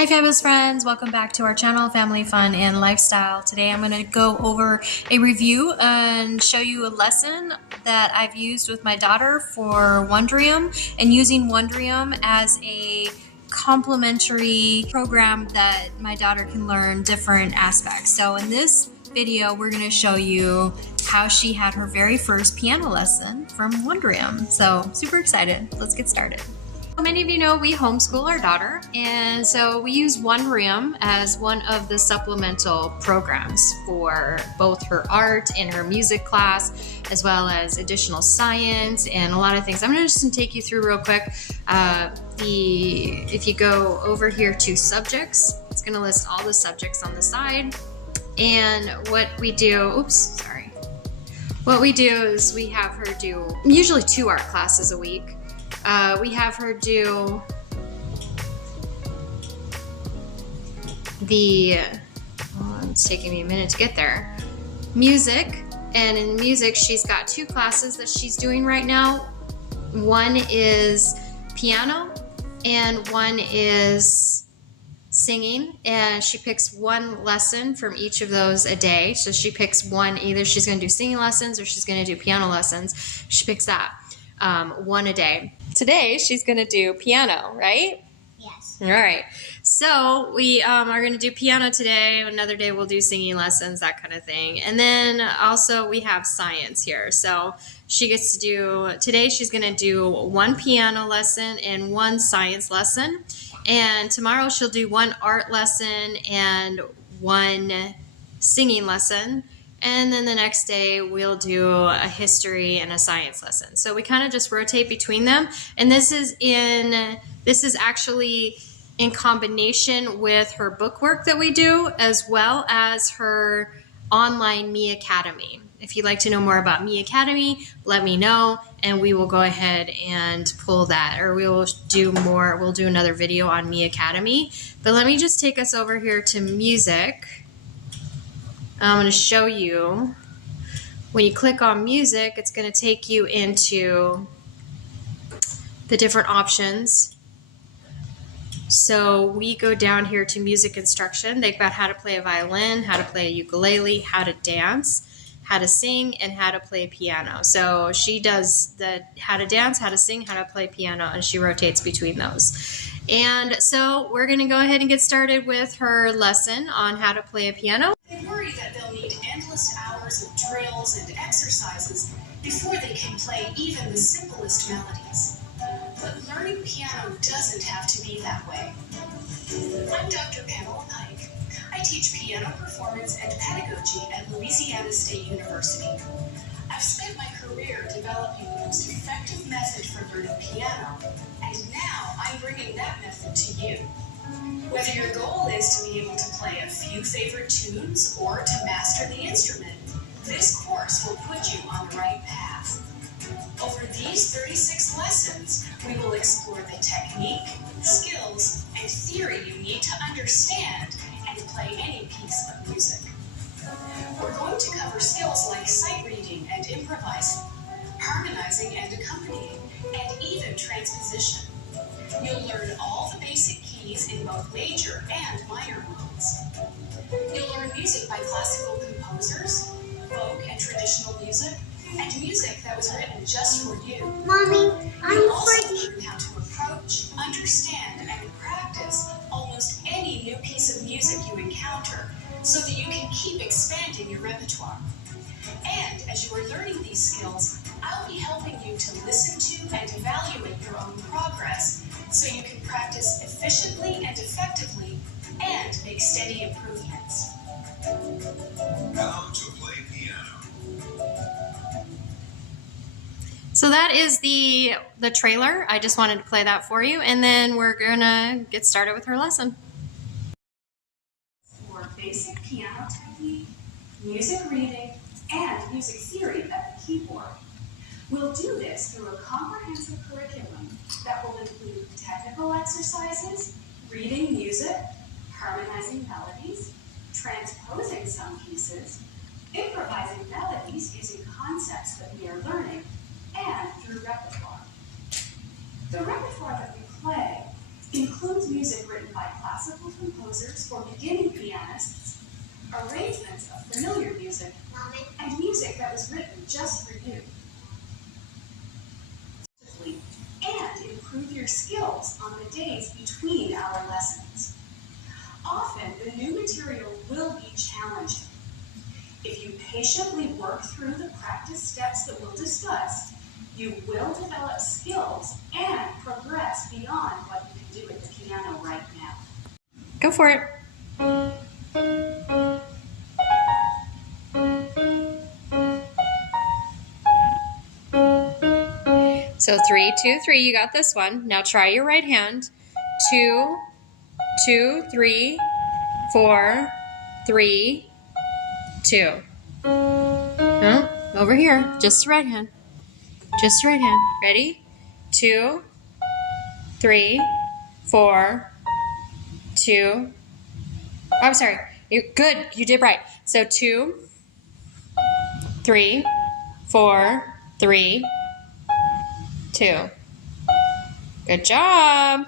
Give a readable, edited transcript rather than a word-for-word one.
Hi fabulous friends, welcome back to our channel, Family Fun and Lifestyle. Today I'm going to go over a review and show you a lesson that I've used with my daughter for Wondrium, and using Wondrium as a complementary program that my daughter can learn different aspects. So in this video we're going to show you how she had her very first piano lesson from Wondrium. So super excited. Let's get started. Many of you know we homeschool our daughter, and so we use Wondrium as one of the supplemental programs for both her art and her music class, as well as additional science and a lot of things. I'm going to just take you through real quick. If you go over here to subjects, it's going to list all the subjects on the side. And what we do, what we do is we have her do usually 2 art classes a week. We have her do it's taking me a minute to get there, music. And in music, she's got 2 classes that she's doing right now. One is piano and one is singing, and she picks 1 lesson from each of those a day. So she picks one, either she's going to do singing lessons or she's going to do piano lessons. She picks that. 1 a day. Today she's going to do piano, right? Yes. All right. So we are going to do piano today. Another day we'll do singing lessons, that kind of thing. And then also we have science here. So she gets to do, today she's going to do 1 piano lesson and 1 science lesson. And tomorrow she'll do 1 art lesson and 1 singing lesson. And then the next day we'll do a history and a science lesson. So we kind of just rotate between them. And this is actually in combination with her book work that we do, as well as her online Me Academy. If you'd like to know more about Me Academy, let me know and we will go ahead and pull that, or we will do more. We'll do another video on Me Academy. But let me just take us over here to music. I'm going to show you, when you click on music, it's going to take you into the different options. So we go down here to music instruction. They've got how to play a violin, how to play a ukulele, how to dance, how to sing, and how to play piano. So she does the how to dance, how to sing, how to play piano, and she rotates between those. And so we're going to go ahead and get started with her lesson on how to play a piano. They worry that they'll need endless hours of drills and exercises before they can play even the simplest melodies. But learning piano doesn't have to be that way. I'm Dr. Pamela Pike. I teach piano performance and pedagogy at Louisiana State University. I've spent my career developing the most effective method for learning piano, and now I'm bringing that method to you. Whether your goal is to be able to play a few favorite tunes or to master the instrument, this course will put you on the right path. Over these 36 lessons, we will explore the technique, skills, and theory you need to understand and play any piece of music. We're going to cover skills like sight reading and improvising, harmonizing and accompanying, and even transposition. You'll learn all the basic keys in both major and minor modes. You'll learn music by classical composers, folk and traditional music, and music that was written just for you. Mommy, You'll also learn how to approach, understand, and practice almost any new piece of music you encounter, so that you can keep expanding your repertoire. And as you are learning these skills, I'll be helping you to listen to and evaluate your own progress, so you can practice efficiently and effectively and make steady improvements. How to play piano. So that is the trailer. I just wanted to play that for you, and then we're gonna get started with her lesson. For basic piano technique, music reading, and music theory at the keyboard. We'll do this through a comprehensive curriculum that will include technical exercises, reading music, harmonizing melodies, transposing some pieces, improvising melodies using concepts that we are learning, and through repertoire. The repertoire that we play includes music written by classical composers for beginning pianists, arrangements of familiar music, and music that was written just for you. And improve your skills on the days between our lessons. Often, the new material will be challenging. If you patiently work through the practice steps that we'll discuss, you will develop skills and progress beyond what you can do with the piano right now. Go for it. So 3, 2, 3, you got this one. Now try your right hand. 2, 2, 3, 4, 3, 2. No, over here. Just the right hand. Just the right hand. Ready? 2, 3, 4, 2. Oh, I'm sorry. Good. You did right. So 2, 3, 4, 3, 2. Good job.